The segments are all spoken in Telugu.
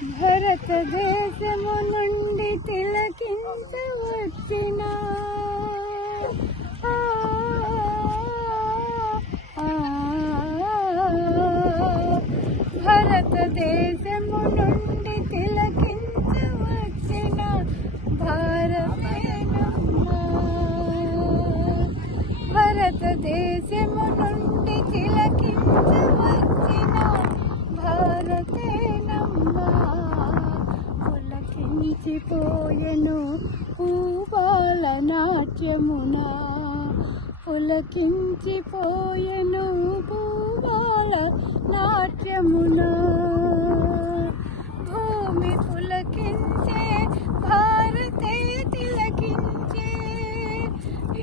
భారతదేశము నుండి తిలకించవచ్చిన భారతదేశము నుండి తిలకించవచ్చిన భారతేనమ్మా. భారతదేశము నుండి తిలకించవచ్చిన భారతేనమ్మా. పులకించిపోయెను పూబాల నాట్యమునా, పులకించిపోయెను పూబాల నాట్యమునా. భూమి పులకించే భారతే తిలకించే,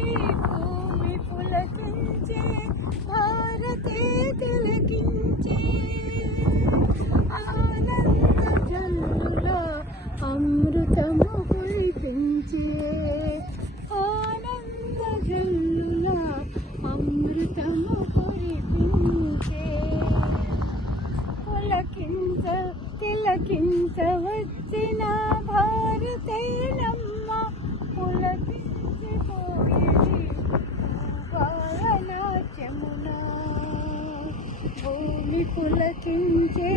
ఈ భూమి పులకించే భారతే తిలకించే. ఆనంద జల్లులో అమృతము కురిపించే, ఆనంద జల్లులో అమృతము కురిపించే. పులకించ తిలకించవచ్చిన భారతేనమ్మ, పులకించిపోయేది పూబాల నాట్యమునా. భూమి పులకించే